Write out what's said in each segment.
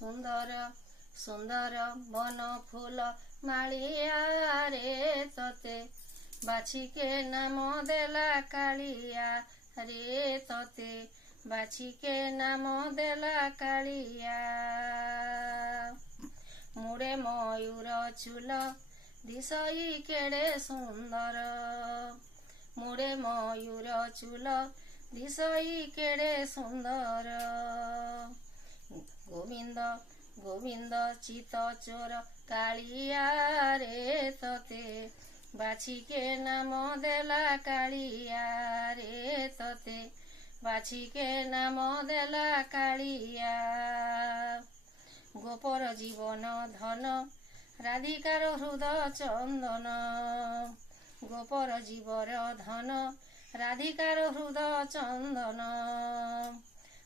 ସୁନ୍ଦର ସୁନ୍ଦର ବନ ଫୁଲ ମାଳିଆ ରେ ତତେ ବାଛିକେ ନାମ ଦେଲା କାଳିଆ ରେ ତତେ ବାଛିକେ ନାମ ଦେଲା କାଳିଆ। ମୁଡ଼େ ମୟୂର ଚୁଲ ଦିଶଇ କେଡ଼େ ସୁନ୍ଦର ମୁଡ଼େ ମୟୂର ଚୁଲ ଦିଶଇ କେଡ଼େ ସୁନ୍ଦର। ଗୋବିନ୍ଦ ଗୋବିନ୍ଦ ଚିତ ଚୋର କାଳିଆ ରେ ତତେ ବାଛିକେ ନାମ ଦେଲା କାଳିଆ ରେ ତତେ ବାଛିକେ ନାମ ଦେଲା କାଳିଆ। ଗୋପର ଜୀବନ ଧନ ରାଧିକାର ହୃଦ ଚନ୍ଦନ ଗୋପର ଜୀବର ଧନ ରାଧିକାର ହୃଦ ଚନ୍ଦନ।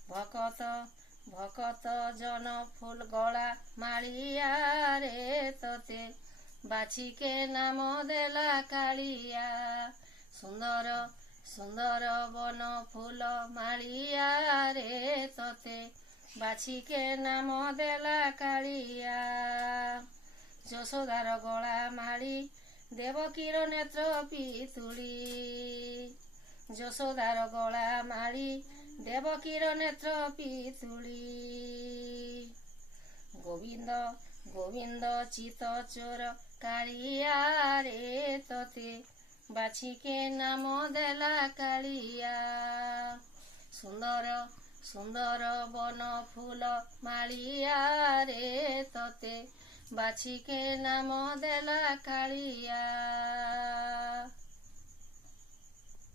ଭକତ ଭକତ ଜନ ଫୁଲ ଗଳା ମାଳିଆ ରେ ତତେ ବାଛିକେ ନାମ ଦେଲା କାଳିଆ। ସୁନ୍ଦର ସୁନ୍ଦର ବନ ଫୁଲ ମାଳିଆ ରେ ତତେ ବାଛିକେ ନାମ ଦେଲା କାଳିଆ। ଯଶୋଦାର ଗଳା ମାଳି ଦେବକୀର ନେତ୍ର ପିତୁଳି ଯଶୋଦାର ଗଳା ମାଳି ଦେବକୀର ନେତ୍ର ପିତୁଳି। ଗୋବିନ୍ଦ ଗୋବିନ୍ଦ ଚିତ ଚୋର କାଳିଆ ରେ ତତେ ବାଛିକେ ନାମ ଦେଲା କାଳିଆ। ସୁନ୍ଦର ସୁନ୍ଦର ବନ ଫୁଲ ମାଳିଆ ରେ ତତେ ବାଛିକେ ନାମ ଦେଲା କାଳିଆ।